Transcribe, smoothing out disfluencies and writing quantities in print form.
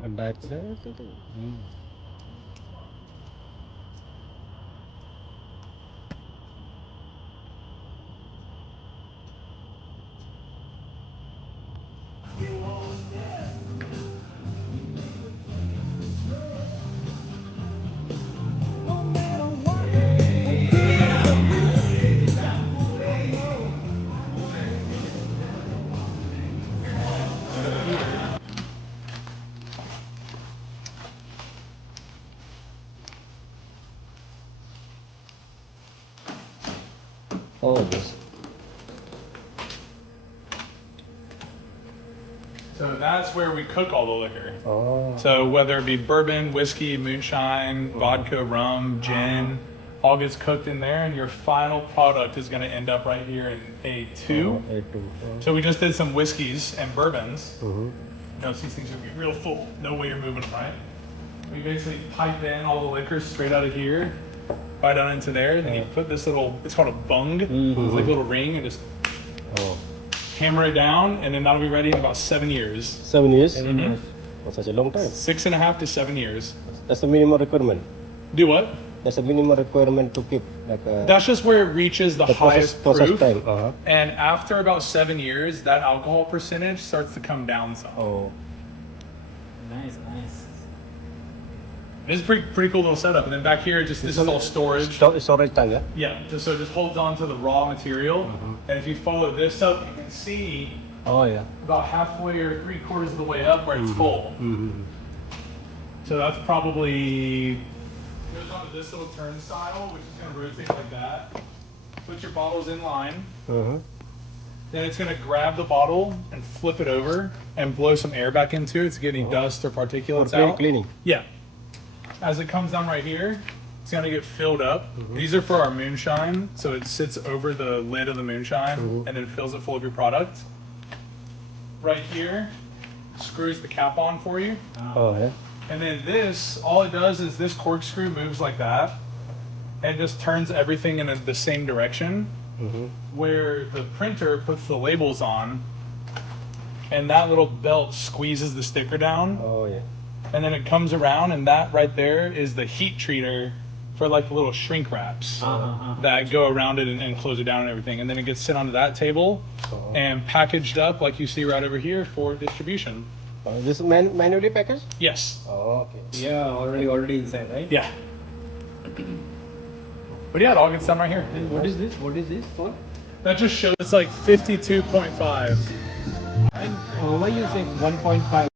Ada itu tuh. Oh, yes. So that's where we cook all the liquor. Oh. So whether it be bourbon, whiskey, moonshine, vodka, rum, gin, all gets cooked in there, and your final product is going to end up right here in A2. A2. So we just did some whiskeys and bourbons. Mhm. Notice these things are gonna be real full. No way you're moving them, right? We basically pipe in all the liquor straight out of here, right on into there. Then you put this little, it's called a bung, it's like a little ring, and just Oh. hammer it down, and then that'll be ready in about 7 years. 7 years? Mhm. Oh, such a long time. 6.5 to 7 years. That's the minimum requirement. Do what? That's the minimum requirement to keep like That's just where it reaches the highest process proof. time. Uh-huh. And after about 7 years, that alcohol percentage starts to come down some. Oh. Nice. It's a pretty cool little setup. And then back here, just this is all storage. Storage tank, yeah? Yeah, so it just holds on to the raw material. And if you follow this up, you can see Oh, yeah. about halfway or 3/4 of the way up where it's full. Mm-hmm. So that's probably, goes onto this little turnstile, which is going to rotate like that. Put your bottles in line. Uh-huh. Then it's going to grab the bottle and flip it over and blow some air back into it to get any dust or particulates out. Cleaning. Yeah. As it comes down right here, it's going to get filled up. These are for our moonshine, so it sits over the lid of the moonshine and then fills it full of your product. Right here, screws the cap on for you. Oh, yeah. And then this, all it does is this corkscrew moves like that and just turns everything in the same direction. Where the printer puts the labels on, and that little belt squeezes the sticker down, Oh, yeah. and then it comes around, and that right there is the heat treater for like the little shrink wraps that go around it and close it down and everything. And then it gets sent onto that table and packaged up like you see right over here for distribution. This manually packaged? Yes. Oh, okay. Yeah, already inside, right? Yeah. But yeah, it all gets done right here. And what is this? What is this for? That just shows it's like 52.5. And why you say 1.5?